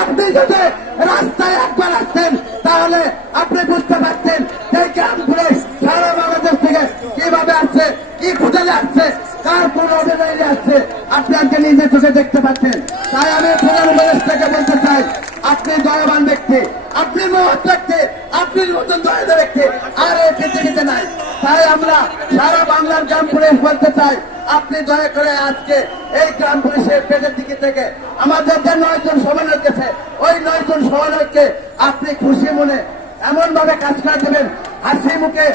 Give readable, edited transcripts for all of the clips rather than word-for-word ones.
আপনি যদি রাস্তায় একবার আসতেন তাহলে আপনি বুঝতে পারতেন এই গ্রামগুলো সারা বাংলাদেশ থেকে কিভাবে আসছে, কি খুঁজে আসছে, কার কোন অভিনয় আসছে আপনি আজকে নিজের চোখে দেখতে পাচ্ছেন। তাই আমি প্রধান উপদেষ্টাকে বলতে চাই, আপনি দয়াবান ব্যক্তি, আপনি মহৎ ব্যক্তি, আপনি মতন দয়ালু ব্যক্তি আর এই পৃথিবীতে নাই। তাই আমরা সারা বাংলার গ্রাম পুলিশ বলতে চাই, আপনি দয়া করে আজকে এই গ্রাম পুলিশের পেটের দিকে থেকে আমাদের যে 9 জন সমন্বয় গেছে ওই 9 জন সমন্বয়কে আপনি খুশি মনে এমন ভাবে কাজ করে দেবেন, হাসি মুখে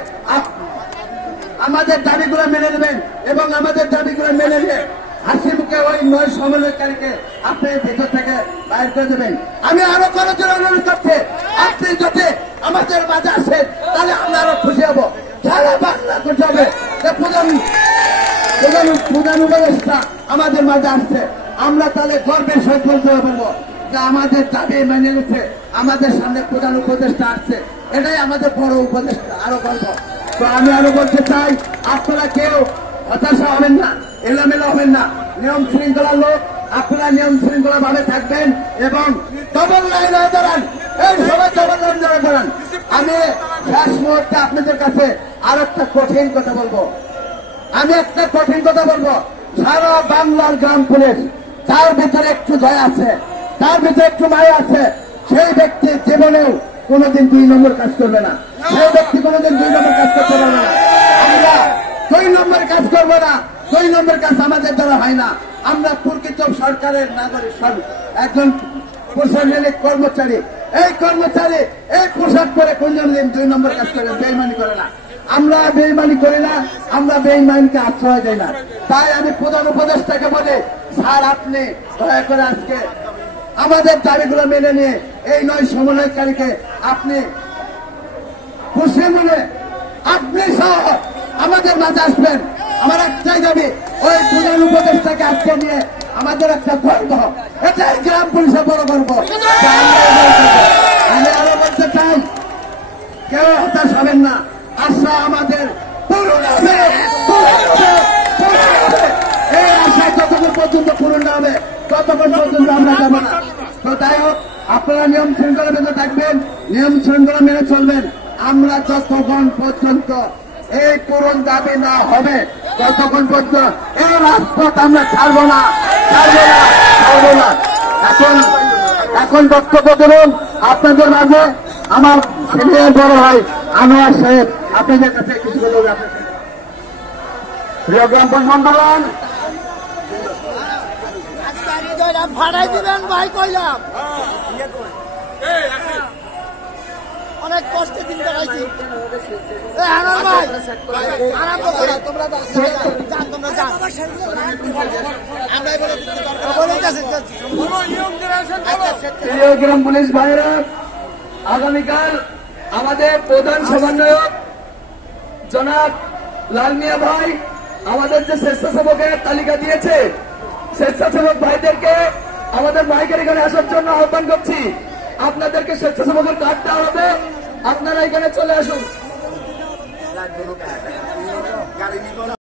আমাদের দাবিগুলো মেনে নেবেন এবং আমাদের দাবিগুলো মেনে নিয়ে হাসি মুখে ওই 9 সমন্বয়কারীকে আপনি ভেতর থেকে বাইর করে দেবেন। আমি আরো কয়েকজন অনুরোধ করছি, আপনি যদি আমাদের মাঝে আসেন তাহলে আমরা আরো খুশি হব। সারা বাংলা খুশি হবে যে প্রধান উপদেষ্টা আমাদের মাঝে আসছে। আমরা তাহলে গর্বের সহিত বলতে পারবো যে আমাদের দাবি মেনে নিচ্ছে, আমাদের সামনে প্রধান উপদেষ্টা আসছে, এটাই আমাদের বড় উপদেষ্টা, আরো গর্ব। তো আমি আরো বলতে চাই, আপনারা কেউ হতাশা হবেন না, এলোমেলো হবেন না, নিয়ম শৃঙ্খলা লোক আপনারা নিয়ম শৃঙ্খলা ভাবে থাকবেন এবং ডবল লাইনে দাঁড়ান, এই সবাই ডবল লাইন দাঁড়ান। আমি শেষ মুহূর্তে আপনাদের কাছে আর একটা কঠিন কথা বলবো, সারা বাংলার গ্রাম পুলিশ তার ভিতরে একটু দয়া আছে, তার ভিতরে একটু মায়া আছে, সেই ব্যক্তি জীবনেও কোনোদিন 2 নম্বর কাজ করবে না, সেই ব্যক্তি কোনোদিন 2 নম্বর কাজ করতে পারবে না। আমরা 2 নম্বর কাজ করবো না, 2 নম্বর কাজ আমাদের দ্বারা হয় না। আমরা প্রকৃত সরকারের নাগরিক, একজন প্রশাসনিক কর্মচারী, এই কর্মচারী এই পোশাক পরে কোনজন দিন 2 নম্বর কাজ করে, বেইমানি করে না। আমরা বেইমানি করি না, আমরা বেইমানিকে আশ্রয় দেই না। তাই আমি প্রধান উপদেষ্টাকে বলি, স্যার আপনি দয়া করে আজকে আমাদের দাবিগুলো মেনে নিয়ে এই 9 সমন্বয়কারীকে আপনি খুশি মনে আপনি সহ আমাদের মাঝে আসবেন। আমার একটাই দাবি, ওই প্রধান উপদেষ্টাকে আজকে নিয়ে আমাদের একটা গর্ব, এটাই গ্রাম পুলিশের বড় গর্ব। আমি আরো বলতে চাই, কেউ হতাশ হবেন না, আশা আমাদের পূরণ হবে, এই আশা যতক্ষণ পর্যন্ত পূরণ না হবে ততক্ষণ পর্যন্ত আমরা যাব না। তো তাই হোক, আপনারা নিয়ম শৃঙ্খলা মেনে থাকবেন, নিয়ম শৃঙ্খলা মেনে চলবেন। আমরা যতক্ষণ পর্যন্ত এই পূরণ দাবি না হবে ততক্ষণ পর্যন্ত এই রাজপথ আমরা ছাড়বো না। এখন বক্তব্য দেবেন আপনাদের মাঝে আমার সিনিয়র বড় ভাই আনোয়ার সাহেব, আপনাদের কাছে কিছু বলবে। প্রিয় গ্রাম পুলিশ মন্ডল, ভাড়াই দিবেন ভাই, কইলাম অনেক কষ্টে দিন কাটাইছি। গ্রাম পুলিশ ভাইরা, আগামীকাল আমাদের প্রধান সমন্বয়ক জনাব লাল মিয়া ভাই আমাদের যে স্বেচ্ছাসেবকের তালিকা দিয়েছে, স্বেচ্ছাসেবক ভাইদেরকে আমাদের মাইকের এখানে আসার জন্য আহ্বান করছি। আপনাদেরকে স্বেচ্ছাসেবকের কার্ড দেওয়া হবে, আপনারা এখানে চলে আসুন।